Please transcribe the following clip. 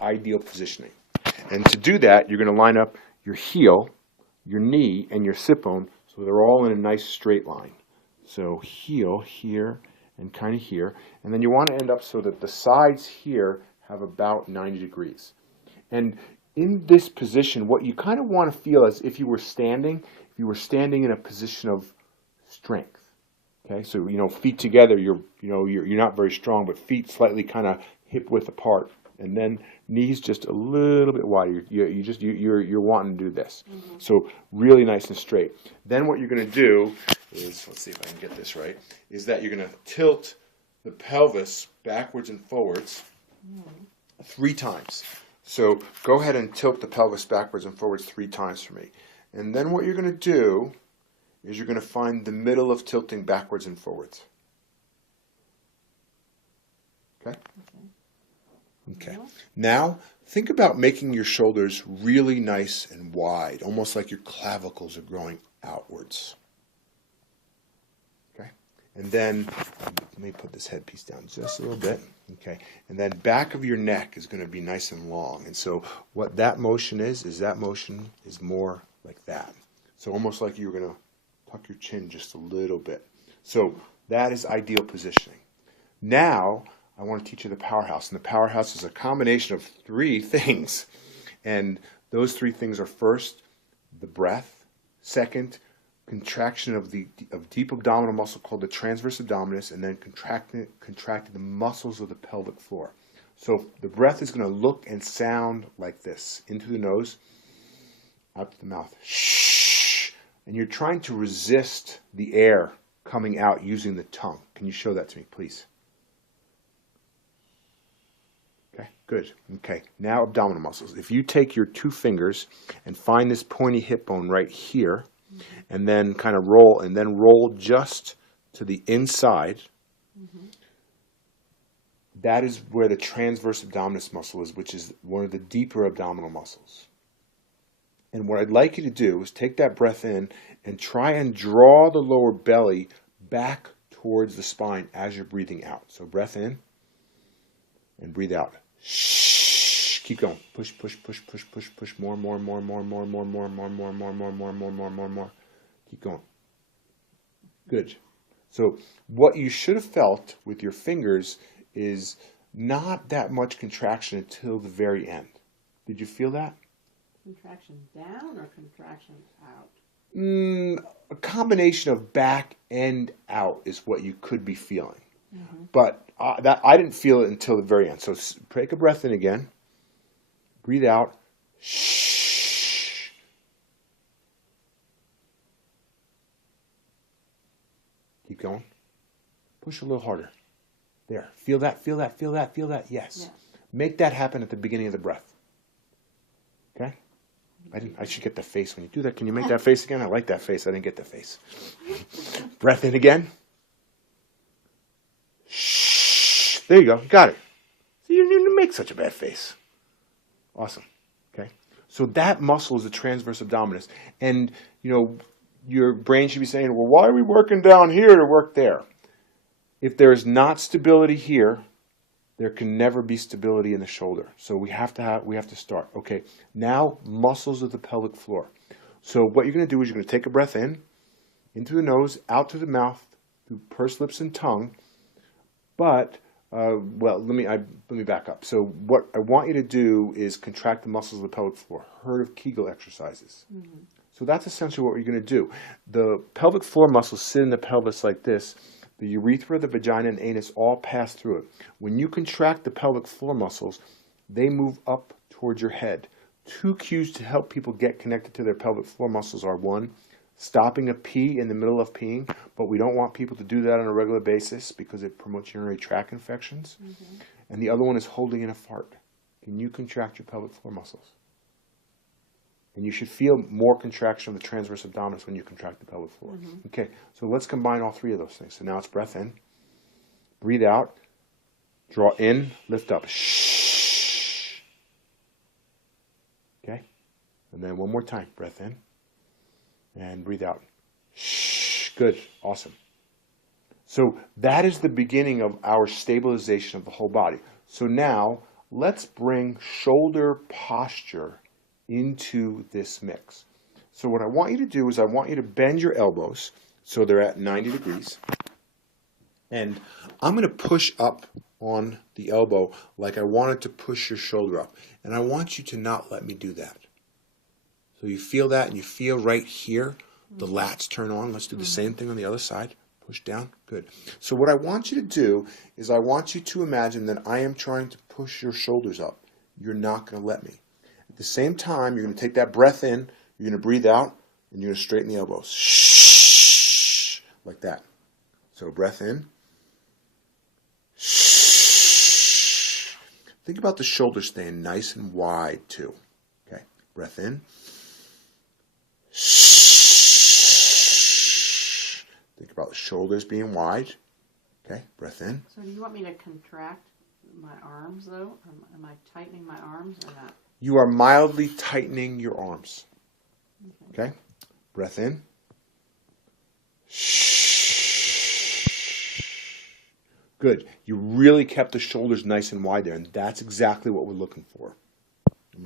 ideal positioning. And to do that, you're going to line up your heel, your knee, and your sit bone so they're all in a nice straight line. So heel here and kind of here. And then you want to end up so that the sides here have about 90 degrees. And in this position, what you kind of want to feel as if you were standing in a position of strength. Okay, so feet together, you're not very strong, but feet slightly kind of hip width apart, and then knees just a little bit wider. You're wanting to do this. Mm-hmm. So really nice and straight. Then what you're going to do is, let's see if I can get this right, is that you're going to tilt the pelvis backwards and forwards 3 times. So go ahead and tilt the pelvis backwards and forwards 3 times for me. And then what you're going to do is you're going to find the middle of tilting backwards and forwards. Okay? Okay. Now, think about making your shoulders really nice and wide, almost like your clavicles are growing outwards. Okay? And then, let me put this headpiece down just a little bit. Okay? And then back of your neck is going to be nice and long. And so what that motion is that motion is more like that. So almost like you're going to tuck your chin just a little bit. So that is ideal positioning. Now, I want to teach you the powerhouse. And the powerhouse is a combination of 3 things. And those 3 things are, first, the breath. Second, contraction of deep abdominal muscle called the transverse abdominis. And then contracting the muscles of the pelvic floor. So the breath is going to look and sound like this. In through the nose, out to the mouth. Shh. And you're trying to resist the air coming out using the tongue. Can you show that to me, please? Okay, good. Okay, now abdominal muscles. If you take your 2 fingers and find this pointy hip bone right here, and then kind of roll, and then roll just to the inside, that is where the transverse abdominis muscle is, which is one of the deeper abdominal muscles. And what I'd like you to do is take that breath in and try and draw the lower belly back towards the spine as you're breathing out. So breath in and breathe out. Shh. Keep going. Push, push, push, push, push, push. More. Keep going. Good. So what you should have felt with your fingers is not that much contraction until the very end. Did you feel that? Contraction down or contraction out? A combination of back and out is what you could be feeling. But that I didn't feel it until the very end. So take a breath in again. Breathe out. Shh. Keep going. Push a little harder. There. Feel that, feel that, feel that, feel that. Yes. Yeah. Make that happen at the beginning of the breath. Okay? I should get the face when you do that. Can you make that face again? I like that face. I didn't get the face. Breath in again. Shh. There you go. Got it. So you didn't make such a bad face. Awesome. Okay? So that muscle is the transverse abdominis. And, your brain should be saying, well, why are we working down here to work there? If there is not stability here, there can never be stability in the shoulder. So we have to start. Okay, now muscles of the pelvic floor. So what you're going to do is you're going to take a breath in through the nose, out through the mouth, through pursed lips and tongue. But, let me back up. So what I want you to do is contract the muscles of the pelvic floor. Heard of Kegel exercises? So that's essentially what you're going to do. The pelvic floor muscles sit in the pelvis like this. The urethra, the vagina, and anus all pass through it. When you contract the pelvic floor muscles, they move up towards your head. 2 cues to help people get connected to their pelvic floor muscles are: 1, stopping a pee in the middle of peeing, but we don't want people to do that on a regular basis because it promotes urinary tract infections. And the other one is holding in a fart. Can you contract your pelvic floor muscles? And you should feel more contraction of the transverse abdominis when you contract the pelvic floor. Okay, so let's combine all 3 of those things. So now it's breath in, breathe out, draw in, lift up. Shh. Okay, and then one more time. Breath in and breathe out. Shh. Good, awesome. So that is the beginning of our stabilization of the whole body. So now let's bring shoulder posture into this mix. So what I want you to do is I want you to bend your elbows so they're at 90 degrees. And I'm going to push up on the elbow like I wanted to push your shoulder up. And I want you to not let me do that. So you feel that, and you feel right here the lats turn on. Let's do the same thing on the other side. Push down. Good. So what I want you to do is I want you to imagine that I am trying to push your shoulders up. You're not going to let me. At the same time, you're going to take that breath in, you're going to breathe out, and you're going to straighten the elbows. Shh, like that. So breath in. Shh. Think about the shoulders staying nice and wide too. Okay. Breath in. Shh. Think about the shoulders being wide. Okay. Breath in. So do you want me to contract my arms though? Am I tightening my arms or not? You are mildly tightening your arms. Okay. Breath in. Shh. Good. You really kept the shoulders nice and wide there, and that's exactly what we're looking for.